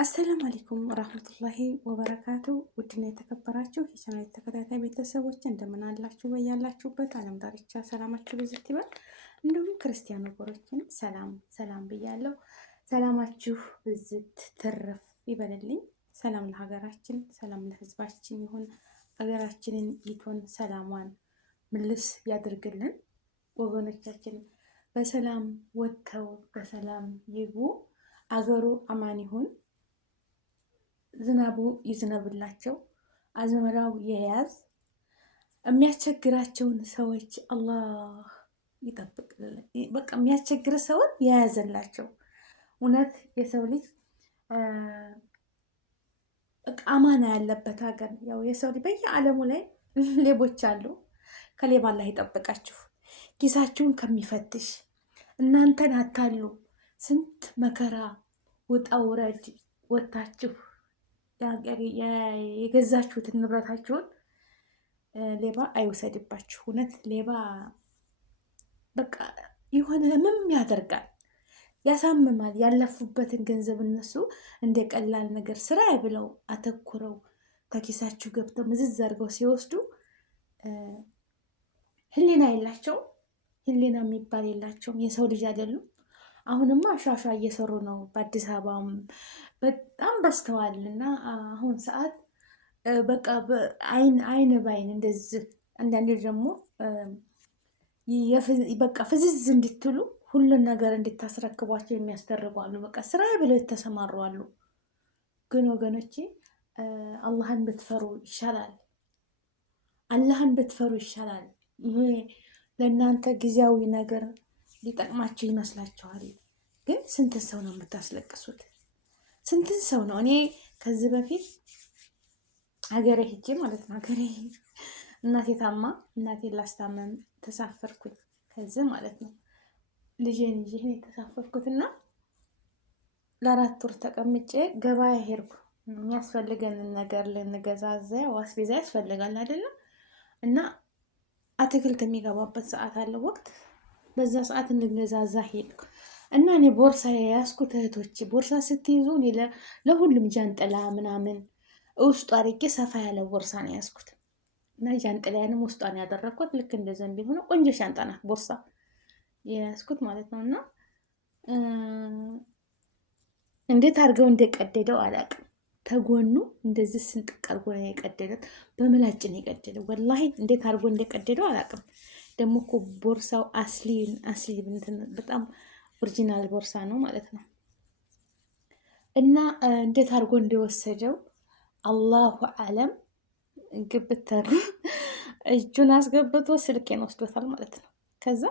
አሰላሙ አለይኩም ወራህመቱላሂ ወበረካቱ። ውድና የተከበራችሁ የቻናል ተከታታይ ቤተሰቦች እንደምን አላችሁ? በያላችሁበት ዓለም ዳርቻ ሰላማችሁ ብዝት ይበል። እንዲሁም ክርስቲያን ወገኖችን ሰላም ሰላም ብያለሁ። ሰላማችሁ ብዝት ትርፍ ይበልልኝ። ሰላም ለሀገራችን፣ ሰላም ለሕዝባችን ይሁን። ሀገራችንን ይቶን ሰላሟን ምልስ ያድርግልን። ወገኖቻችን በሰላም ወጥተው በሰላም ይግቡ። አገሩ አማን ይሁን። ዝናቡ ይዝነብላቸው፣ አዝመራው የያዝ የሚያስቸግራቸውን ሰዎች አላህ ይጠብቅልን። በቃ የሚያስቸግር ሰውን የያዘላቸው። እውነት የሰው ልጅ አማና ያለበት ሀገር ያው የሰው ልጅ በየዓለሙ ላይ ሌቦች አሉ። ከሌባ አላህ ይጠብቃችሁ። ኪሳችሁን ከሚፈትሽ እናንተን አታሉ ስንት መከራ ውጣ ውረድ ወታችሁ የገዛችሁትን ንብረታችሁን ሌባ አይወሰድባችሁ። እውነት ሌባ በቃ የሆነ ህመም ያደርጋል፣ ያሳምማል። ያለፉበትን ገንዘብ እነሱ እንደ ቀላል ነገር ስራ ብለው አተኩረው ከኪሳችሁ ገብተው ምዝዝ አድርገው ሲወስዱ ህሊና የላቸውም። ህሊና የሚባል የላቸውም። የሰው ልጅ አይደሉም። አሁንማ አሻሻ እየሰሩ ነው። በአዲስ አበባም በጣም በስተዋል እና አሁን ሰዓት በቃ አይን ባይን እንደዚህ አንዳንዴ ደግሞ በቃ ፍዝዝ እንድትሉ ሁሉን ነገር እንድታስረክቧቸው የሚያስደርጉ አሉ። በቃ ስራ ብለው የተሰማሩ አሉ። ግን ወገኖቼ አላህን ብትፈሩ ይሻላል። አላህን ብትፈሩ ይሻላል። ይሄ ለእናንተ ጊዜያዊ ነገር ሊጠቅማቸው ይመስላችኋል። ግን ስንትን ሰው ነው የምታስለቅሱት? ስንትን ሰው ነው? እኔ ከዚህ በፊት ሀገሬ ሄጄ ማለት ነው ሀገሬ እናቴ ታማ እናቴን ላስታመም ተሳፈርኩኝ። ከዚህ ማለት ነው ልጄን ይዤ የተሳፈርኩትና ለ4 ወር ተቀምጬ ገበያ ሄድኩ። የሚያስፈልገንን ነገር ልንገዛዛ አስቤዛ ያስፈልጋል አይደለም? እና አትክልት የሚገባበት ሰዓት አለው ወቅት። በዛ ሰዓት እንገዛዛ ሄድኩ እና እኔ ቦርሳ የያዝኩት እህቶች ቦርሳ ስትይዙ እኔ ለሁሉም ጃንጥላ ምናምን ውስጡ አድርጌ ሰፋ ያለ ቦርሳ ነው የያዝኩት እና ጃንጥላያንም ውስጧን ያደረግኩት ልክ እንደ ዘንቢል ሆነ ቆንጆ ሻንጣ ናት ቦርሳ የያዝኩት ማለት ነው። እና እንዴት አድርገው እንደቀደደው አላውቅም። ተጎኑ እንደዚህ ስንጥቅ አድርጎ ነው የቀደደው። በምላጭ ነው የቀደደው። ወላሂ እንዴት አድርጎ እንደቀደደው አላውቅም። ደግሞ እኮ ቦርሳው አስሊ በጣም ኦሪጂናል ቦርሳ ነው ማለት ነው። እና እንዴት አድርጎ እንደወሰደው አላሁ አለም። ግብት እጁን አስገብቶ ስልኬን ወስዶታል ማለት ነው። ከዛ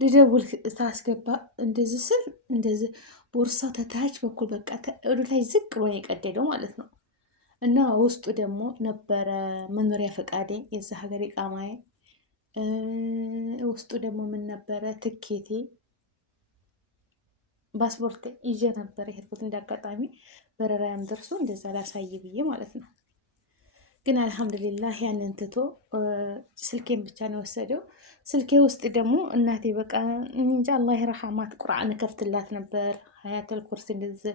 ልደውል ታስገባ እንደዚህ ስል እንደዚህ ቦርሳው ተታች በኩል በቃ ወደ ላይ ዝቅ ብሎ የቀደደው ማለት ነው። እና ውስጡ ደግሞ ነበረ መኖሪያ ፈቃዴ፣ የዛ ሀገር ቃማዬ፣ ውስጡ ደግሞ ምን ነበረ ትኬቴ፣ ፓስፖርት ይዤ ነበር የሄድኩት። እንዳጋጣሚ በረራያም ደርሶ እንደዛ ላሳይ ብዬ ማለት ነው። ግን አልሐምዱሊላህ ያንን ትቶ ስልኬን ብቻ ነው የወሰደው። ስልኬ ውስጥ ደግሞ እናቴ በቃ እንጃ አላህ ረሐማት ቁርአን ከፍትላት ነበር። ሀያተል ኩርሲ እንደዚህ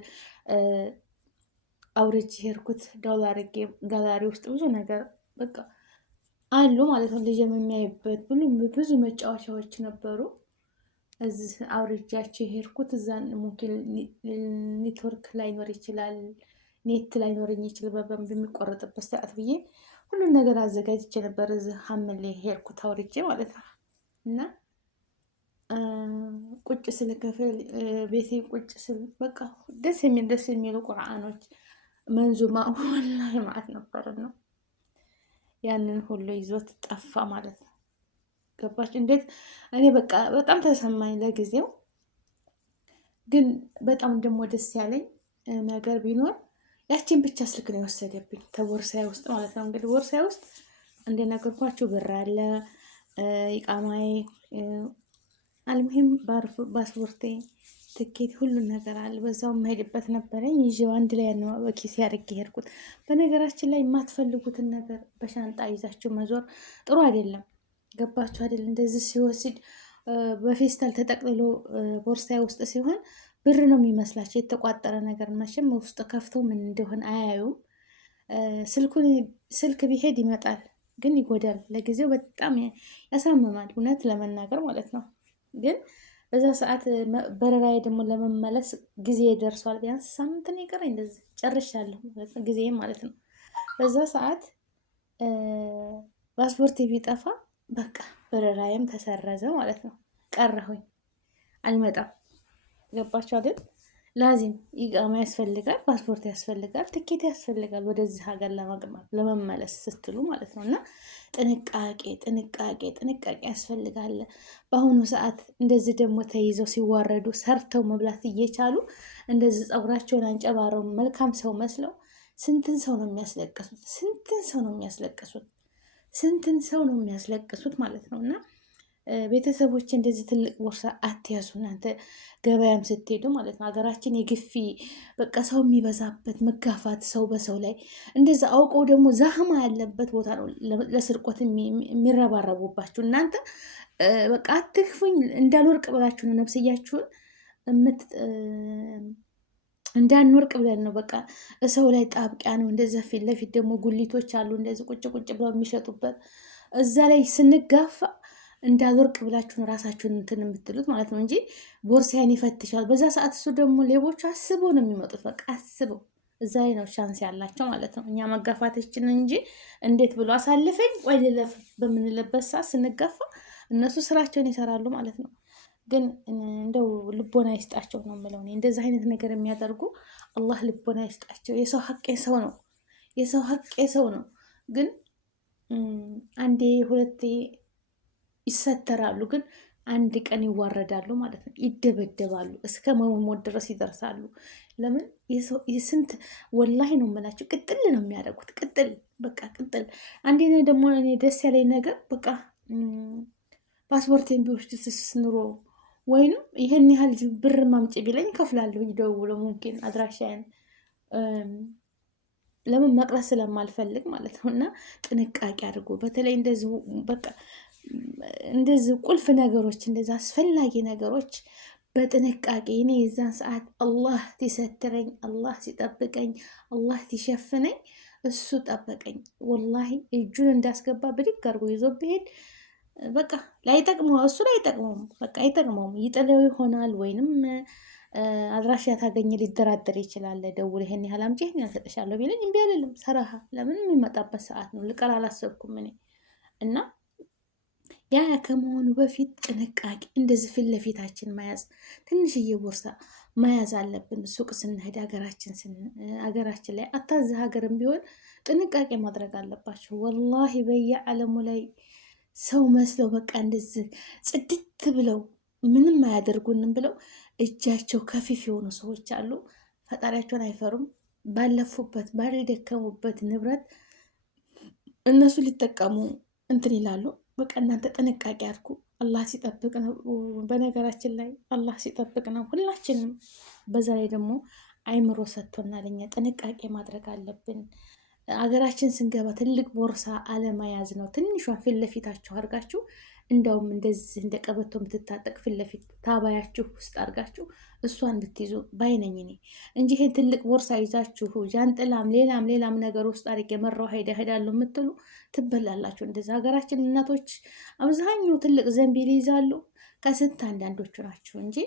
አውርጄ ሄድኩት። ዳውላ አድርጌ ጋላሪ ውስጥ ብዙ ነገር በቃ አሉ ማለት ነው። ልጅ የሚያይበት ብዙ መጫወቻዎች ነበሩ። እዚህ አውርጃቸው የሄድኩት እዛን ሙኪል ኔትወርክ ላይኖር ይችላል፣ ኔት ላይኖረኝ ይችላል በሚቆረጥበት ሰዓት ብዬ ሁሉን ነገር አዘጋጅቼ ነበር። እዚህ ሀምል ሄድኩት አውርጄ ማለት ነው። እና ቁጭ ስል ክፍል ቤቴ ቁጭ ስል በቃ ደስ የሚሉ ቁርአኖች መንዙማ ወላሂ ማለት ነበር ነው። ያንን ሁሉ ይዞት ጠፋ ማለት ነው። ገባች እንዴት? እኔ በቃ በጣም ተሰማኝ ለጊዜው። ግን በጣም ደግሞ ደስ ያለኝ ነገር ቢኖር ያቺን ብቻ ስልክ ነው የወሰደብኝ ተቦርሳዬ ውስጥ ማለት ነው። እንግዲህ ቦርሳዬ ውስጥ እንደነገርኳችሁ ብር አለ፣ ኢቃማዬ፣ አልሙሂም ፓስፖርቴ፣ ትኬት፣ ሁሉን ነገር አለ። በዛው የምሄድበት ነበረኝ ይዤው አንድ ላይ ነው በኪሴ አድርጌ ሄድኩት። በነገራችን ላይ የማትፈልጉትን ነገር በሻንጣ ይዛችሁ መዞር ጥሩ አይደለም። ገባችሁ አይደል? እንደዚህ ሲወስድ በፌስታል ተጠቅልሎ ቦርሳዬ ውስጥ ሲሆን ብር ነው የሚመስላቸው የተቋጠረ ነገር። መቼም ውስጥ ከፍተው ምን እንደሆነ አያዩም። ስልክ ቢሄድ ይመጣል ግን ይጎዳል። ለጊዜው በጣም ያሳምማል፣ እውነት ለመናገር ማለት ነው። ግን በዛ ሰዓት በረራዬ ደግሞ ለመመለስ ጊዜ ደርሷል። ቢያንስ ሳምንት ነው የቀረኝ፣ እንደዚህ ጨርሻለሁ ጊዜ ማለት ነው። በዛ ሰዓት ፓስፖርት ቢጠፋ በቃ በረራዬም ተሰረዘ ማለት ነው። ቀረሁኝ፣ አልመጣም። ገባችሁ አይደል? ላዚም ኢቃማ ያስፈልጋል፣ ፓስፖርት ያስፈልጋል፣ ትኬት ያስፈልጋል ወደዚህ ሀገር ለመመለስ ስትሉ ማለት ነው። እና ጥንቃቄ ጥንቃቄ ጥንቃቄ ያስፈልጋል። በአሁኑ ሰዓት እንደዚህ ደግሞ ተይዘው ሲዋረዱ ሰርተው መብላት እየቻሉ እንደዚህ ፀጉራቸውን አንጨባረው መልካም ሰው መስለው ስንትን ሰው ነው የሚያስለቅሱት? ስንትን ሰው ነው የሚያስለቅሱት? ስንትን ሰው ነው የሚያስለቅሱት ማለት ነው። እና ቤተሰቦች እንደዚህ ትልቅ ቦርሳ አትያዙ እናንተ ገበያም ስትሄዱ ማለት ነው። ሀገራችን የግፊ በቃ ሰው የሚበዛበት መጋፋት፣ ሰው በሰው ላይ እንደዛ አውቀው ደግሞ ዛህማ ያለበት ቦታ ነው ለስርቆት የሚረባረቡባችሁ። እናንተ በቃ አትክፉኝ እንዳልወርቅ ብላችሁ ነው ነፍስያችሁን እንዳንወርቅ ብለን ነው። በቃ ሰው ላይ ጣብቂያ ነው። እንደዚህ ፊት ለፊት ደግሞ ጉሊቶች አሉ እንደዚህ ቁጭ ቁጭ ብለው የሚሸጡበት እዛ ላይ ስንጋፋ እንዳልወርቅ ብላችሁን ራሳችሁን እንትን የምትሉት ማለት ነው እንጂ ቦርሳዬን ይፈትሻል። በዛ ሰዓት እሱ ደግሞ ሌቦቹ አስበው ነው የሚመጡት። በቃ አስበው እዛ ላይ ነው ቻንስ ያላቸው ማለት ነው። እኛ መጋፋታችን እንጂ እንዴት ብሎ አሳልፈኝ ቆይ ልለፍ በምንለበት ሰዓት ስንጋፋ እነሱ ስራቸውን ይሰራሉ ማለት ነው። ግን እንደው ልቦና ይስጣቸው ነው የምለው። እንደዚህ አይነት ነገር የሚያደርጉ አላህ ልቦና ይስጣቸው። የሰው ሀቅ የሰው ነው፣ የሰው ሀቅ የሰው ነው። ግን አንዴ ሁለቴ ይሰተራሉ፣ ግን አንድ ቀን ይዋረዳሉ ማለት ነው። ይደበደባሉ፣ እስከ መሞት ድረስ ይደርሳሉ። ለምን የስንት ወላሂ ነው የምላቸው። ቅጥል ነው የሚያደርጉት፣ ቅጥል በቃ ቅጥል። አንዴ ደግሞ እኔ ደስ ያለኝ ነገር በቃ ፓስፖርቴን ቢወስዱትስ ኑሮ ወይንም ይህን ያህል ብር ማምጪ ቢለኝ ከፍላለሁ። ይደውሎ ሙምኪን አድራሻዬን ለምን መቅረት ስለማልፈልግ ማለት ነው። እና ጥንቃቄ አድርጎ በተለይ እንደዚህ በቃ እንደዚህ ቁልፍ ነገሮች እንደዚህ አስፈላጊ ነገሮች በጥንቃቄ እኔ የዛን ሰዓት አላህ ሲሰትረኝ፣ አላህ ሲጠብቀኝ፣ አላህ ሲሸፍነኝ እሱ ጠበቀኝ። ወላሂ እጁን እንዳስገባ ብድግ አድርጎ ይዞ ብሄድ በቃ ላይጠቅመው እሱ ላይጠቅመውም በቃ አይጠቅመውም። ይጥለው ይሆናል ወይንም አድራሻ ታገኘ ሊደራደር ይችላል። ደውል ይሄን ያህል አምጪ ይሄን ያህል ሰጥሻለሁ ቢለኝ እምቢ አልልም። ሰራሃ ለምን የሚመጣበት ሰዓት ነው። ልቀር አላሰብኩም እኔ እና ያ ከመሆኑ በፊት ጥንቃቄ እንደዚህ ፊት ለፊታችን መያዝ ትንሽዬ ቦርሳ መያዝ አለብን። ሱቅ ስንሄድ ሀገራችን ላይ አታዝ ሀገርም ቢሆን ጥንቃቄ ማድረግ አለባቸው። ወላሂ በየዓለሙ ላይ ሰው መስለው በቃ እንደዚህ ጽድት ብለው ምንም አያደርጉንም ብለው እጃቸው ከፊፍ የሆኑ ሰዎች አሉ። ፈጣሪያቸውን አይፈሩም። ባለፉበት ባልደከሙበት ንብረት እነሱ ሊጠቀሙ እንትን ይላሉ። በቃ እናንተ ጥንቃቄ አድርጉ። አላህ ሲጠብቅ ነው። በነገራችን ላይ አላህ ሲጠብቅ ነው ሁላችንም። በዛ ላይ ደግሞ አይምሮ ሰጥቶናል። እኛ ጥንቃቄ ማድረግ አለብን። አገራችን ስንገባ ትልቅ ቦርሳ አለመያዝ ነው። ትንሿን ፊት ለፊታችሁ አድርጋችሁ እንዳውም እንደዚህ እንደ ቀበቶ የምትታጠቅ ፊት ለፊት ታባያችሁ ውስጥ አድርጋችሁ እሷን ብትይዙ ባይነኝ እኔ እንጂ ይሄን ትልቅ ቦርሳ ይዛችሁ ጃንጥላም ሌላም ነገር ውስጥ አድርጌ መራው ሄዳለሁ የምትሉ ትበላላችሁ። እንደዚህ ሀገራችን እናቶች አብዛኛው ትልቅ ዘንቢል ይዛሉ። ከስንት አንዳንዶቹ ናቸው እንጂ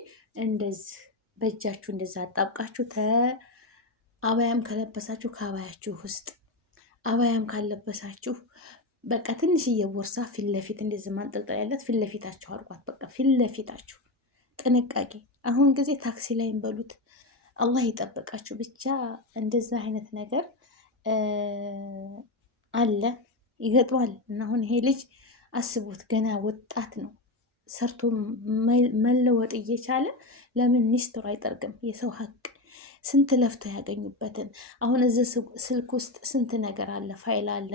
እንደዚህ በእጃችሁ እንደዛ አጣብቃችሁ አባያም ከለበሳችሁ ከአባያችሁ ውስጥ አባያም ካለበሳችሁ በቃ ትንሽዬ ቦርሳ ፊት ለፊት እንደዚህ ማንጠልጠል ያለት ፊት ለፊታችሁ አድርጓት። በቃ ፊት ለፊታችሁ ጥንቃቄ። አሁን ጊዜ ታክሲ ላይ እንበሉት አላህ ይጠበቃችሁ። ብቻ እንደዛ አይነት ነገር አለ ይገጥማል። እና አሁን ይሄ ልጅ አስቡት፣ ገና ወጣት ነው። ሰርቶ መለወጥ እየቻለ ለምን ሚስጥሩ አይጠርግም? የሰው ሀቅ ስንት ለፍተው ያገኙበትን። አሁን እዚህ ስልክ ውስጥ ስንት ነገር አለ፣ ፋይል አለ፣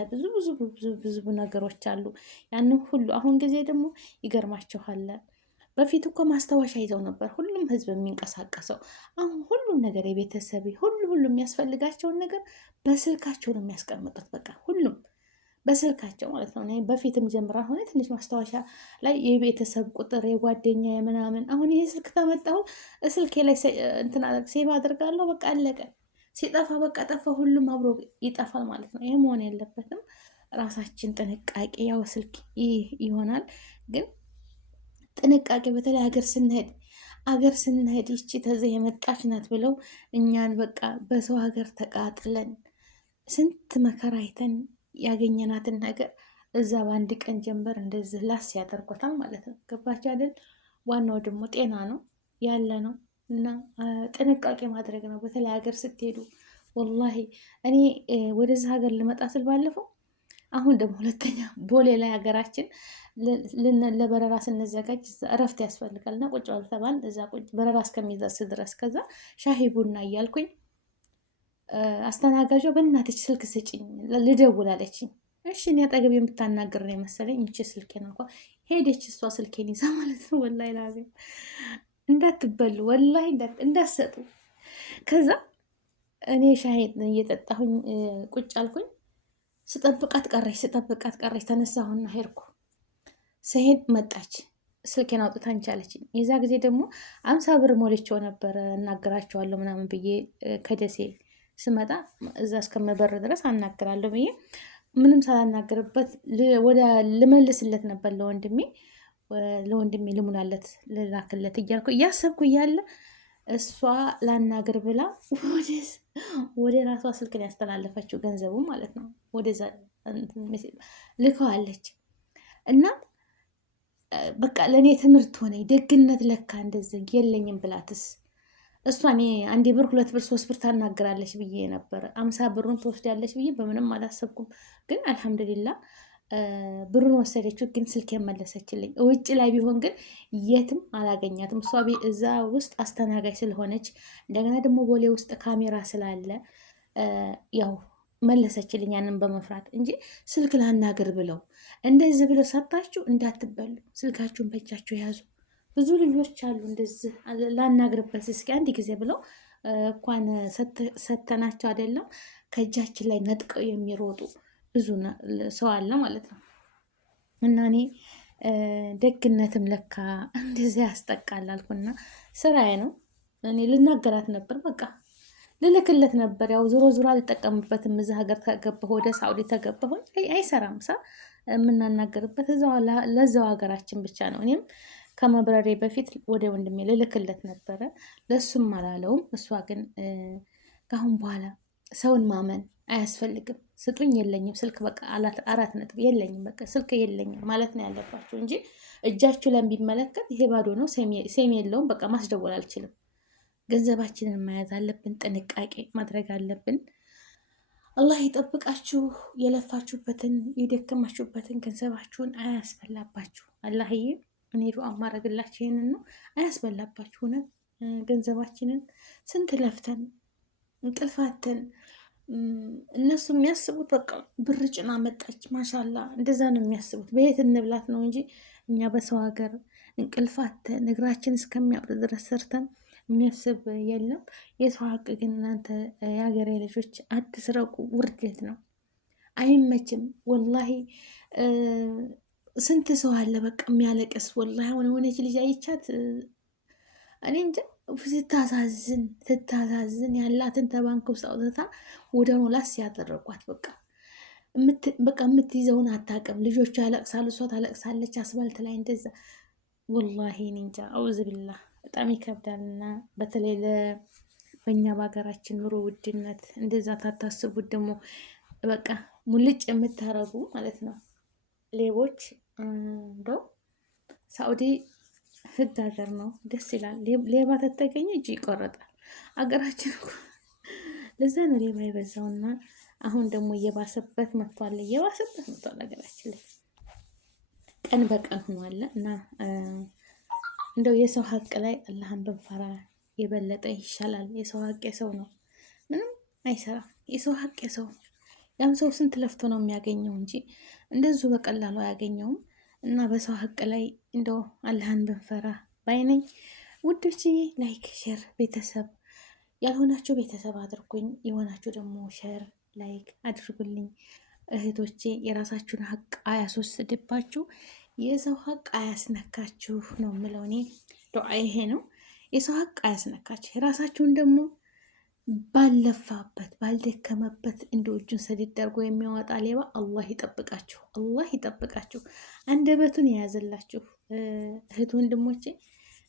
ብዙ ነገሮች አሉ። ያንን ሁሉ አሁን ጊዜ ደግሞ ይገርማችኋል። በፊት እኮ ማስታወሻ ይዘው ነበር ሁሉም ህዝብ የሚንቀሳቀሰው። አሁን ሁሉም ነገር የቤተሰብ ሁሉ የሚያስፈልጋቸውን ነገር በስልካቸው ነው የሚያስቀምጡት። በቃ ሁሉም በስልካቸው ማለት ነው። በፊትም ጀምራ ሆነ ትንሽ ማስታወሻ ላይ የቤተሰብ ቁጥር የጓደኛ ምናምን። አሁን ይሄ ስልክ ተመጣሁ ስልኬ ላይ እንትና ሴቭ አድርጋለሁ። በቃ አለቀ። ሲጠፋ በቃ ጠፋ፣ ሁሉም አብሮ ይጠፋል ማለት ነው። ይሄ መሆን የለበትም። ራሳችን ጥንቃቄ፣ ያው ስልክ ይሆናል ግን ጥንቃቄ በተለይ አገር ስንሄድ ይቺ ተዘ የመጣች ናት ብለው እኛን በቃ በሰው ሀገር ተቃጥለን ስንት መከራ አይተን ያገኘናትን ነገር እዛ በአንድ ቀን ጀንበር እንደዚህ ላስ ያደርጎታል ማለት ነው። ገባችሁ አይደል? ዋናው ደግሞ ጤና ነው ያለ ነው እና ጥንቃቄ ማድረግ ነው። በተለይ ሀገር ስትሄዱ ወላሂ እኔ ወደዚህ ሀገር ልመጣ ስል ባለፈው አሁን ደግሞ ሁለተኛ ቦሌ ላይ ሀገራችን ለበረራ ስንዘጋጅ እረፍት ያስፈልጋል እና ቁጭ በሉ ተባልን። እዛ ቁጭ በረራ እስከሚደርስ ድረስ ከዛ ሻሂ ቡና እያልኩኝ አስተናጋጇ በእናትሽ ስልክ ስጭኝ ልደውል አለችኝ። እሺ እኔ አጠገብ የምታናግር ነው የመሰለኝ። እንቺ ስልኬን እንኳ ሄደች እሷ ስልኬን ይዛ ማለት ነው። ወላሂ ላዚም እንዳትበሉ፣ ወላሂ እንዳትሰጡ። ከዛ እኔ ሻሂ እየጠጣሁኝ ቁጭ አልኩኝ። ስጠብቃት ቀረች። ተነሳሁና ሄድኩ። ስሄድ መጣች። ስልኬን አውጥታ እንቻለችኝ። የዛ ጊዜ ደግሞ 50 ብር ሞልቼው ነበረ እናገራቸዋለሁ ምናምን ብዬ ከደሴ ስመጣ እዛ እስከመበር ድረስ አናግራለሁ ብዬ ምንም ሳላናገርበት ወደ ልመልስለት ነበር ለወንድሜ ልሙላለት ልላክለት እያልኩ እያሰብኩ እያለ እሷ ላናግር ብላ ወደ ራሷ ስልክን ያስተላለፈችው ገንዘቡ ማለት ነው። ወደዛ ልከዋለች እና በቃ ለእኔ ትምህርት ሆነ። ደግነት ለካ እንደዚህ የለኝም ብላትስ እሷ እኔ 1 ብር 2 ብር 3 ብር ታናግራለች ብዬ ነበረ። 50 ብሩን ትወስዳለች ብዬ በምንም አላሰብኩም። ግን አልሐምዱሊላ ብሩን ወሰደችው። ግን ስልክ የመለሰችልኝ ውጭ ላይ ቢሆን ግን የትም አላገኛትም። እሷ እዛ ውስጥ አስተናጋጅ ስለሆነች እንደገና ደግሞ ቦሌ ውስጥ ካሜራ ስላለ ያው መለሰችልኝ። ያንን በመፍራት እንጂ ስልክ ላናገር ብለው እንደዚህ ብለው ሰጣችሁ እንዳትበሉ። ስልካችሁን በእጃችሁ ያዙ። ብዙ ልጆች አሉ እንደዚህ ላናግርበት እስኪ አንድ ጊዜ ብለው እንኳን ሰተናቸው አይደለም ከእጃችን ላይ ነጥቀው የሚሮጡ ብዙ ሰው አለ ማለት ነው። እና እኔ ደግነትም ለካ እንደዚህ ያስጠቃል አልኩና ስራዬ ነው። እኔ ልናገራት ነበር፣ በቃ ልልክለት ነበር። ያው ዞሮ ዞሮ አልጠቀምበትም። እዛ ሀገር ተገባሁ፣ ወደ ሳውዲ ተገባሁ፣ አይሰራም ሳ የምናናገርበት ለዛው ሀገራችን ብቻ ነው። እኔም ከመብረሬ በፊት ወደ ወንድሜ ልልክለት ነበረ፣ ለሱም አላለውም። እሷ ግን ከአሁን በኋላ ሰውን ማመን አያስፈልግም። ስጡኝ፣ የለኝም ስልክ በቃ 4 ነጥብ የለኝም፣ በቃ ስልክ የለኝም ማለት ነው ያለባችሁ እንጂ እጃችሁ ላይ ቢመለከት ይሄ ባዶ ነው፣ ሴም የለውም፣ በቃ ማስደወል አልችልም። ገንዘባችንን መያዝ አለብን፣ ጥንቃቄ ማድረግ አለብን። አላህ ይጠብቃችሁ። የለፋችሁበትን የደከማችሁበትን ገንዘባችሁን አያስበላባችሁ። አላህዬ እኔ ዱዓ ማድረግላችሁ ይሄንን ነው። አያስበላባችሁ። ገንዘባችንን ስንት ለፍተን እንቅልፋተን እነሱ የሚያስቡት በቃ ብር ጭና መጣች ማሻላ እንደዛ ነው የሚያስቡት። በየት እንብላት ነው እንጂ እኛ በሰው ሀገር እንቅልፋተን እግራችን እስከሚያብጥ ድረስ ሰርተን የሚያስብ የለም። የሰው ሀቅ ግን እናንተ የሀገሬ ልጆች አትስረቁ፣ ውርደት ነው፣ አይመችም። ወላሂ ስንት ሰው አለ በቃ የሚያለቅስ። ወላሂ አሁን የሆነች ልጅ አይቻት እኔ እንጃ ስታሳዝን ያላትን ተባንክ ውስጥ አውጥታ ወደ ላስ ያደረጓት። በቃ የምትይዘውን አታውቅም። ልጆቿ ያለቅሳሉ፣ እሷ ታለቅሳለች አስባልት ላይ እንደዛ። ወላሂ እኔ እንጃ አውዝ ቢላ በጣም ይከብዳልና በተለይ በእኛ በሀገራችን ኑሮ ውድነት እንደዛ ታታስቡት ደግሞ በቃ ሙልጭ የምታረጉ ማለት ነው ሌቦች። እንደው ሳኡዲ ህግ ሀገር ነው፣ ደስ ይላል። ሌባ ተተገኘ እጅ ይቆረጣል። አገራችን ለዛ ነው ሌባ የበዛውና አሁን ደግሞ እየባሰበት መጥቷል። ሀገራችን ላይ ቀን በቀን ሆኗል እና እንደው የሰው ሀቅ ላይ አላህን ብንፈራ የበለጠ ይሻላል። የሰው ሀቅ የሰው ነው፣ ምንም አይሰራም። የሰው ሀቅ የሰው ነው። ያም ሰው ስንት ለፍቶ ነው የሚያገኘው እንጂ እንደዚሁ በቀላሉ አያገኘውም። እና በሰው ሀቅ ላይ እንደው አላህን ብንፈራ ባይነኝ ውዶች። ላይክ ሼር፣ ቤተሰብ ያልሆናችሁ ቤተሰብ አድርጉኝ፣ የሆናችሁ ደግሞ ሼር ላይክ አድርጉልኝ። እህቶቼ የራሳችሁን ሀቅ አያስወስድባችሁ፣ የሰው ሀቅ አያስነካችሁ ነው የምለው እኔ። ዱዓ ይሄ ነው። የሰው ሀቅ አያስነካችሁ። የራሳችሁን ደግሞ ባለፋበት ባልደከመበት እንደ እጁን ሰደድ አድርጎ የሚያወጣ ሌባ አላህ ይጠብቃችሁ፣ አላህ ይጠብቃችሁ። አንደበቱን የያዘላችሁ እህት ወንድሞቼ፣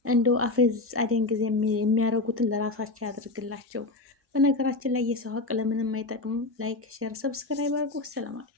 እንደው አፌዝ አደን ጊዜ የሚያደርጉትን ለራሳቸው ያደርግላቸው። በነገራችን ላይ የሰው ሀቅ ለምንም አይጠቅምም። ላይክ፣ ሼር፣ ሰብስክራይብ አድርጉ። ሰላም አለይኩም።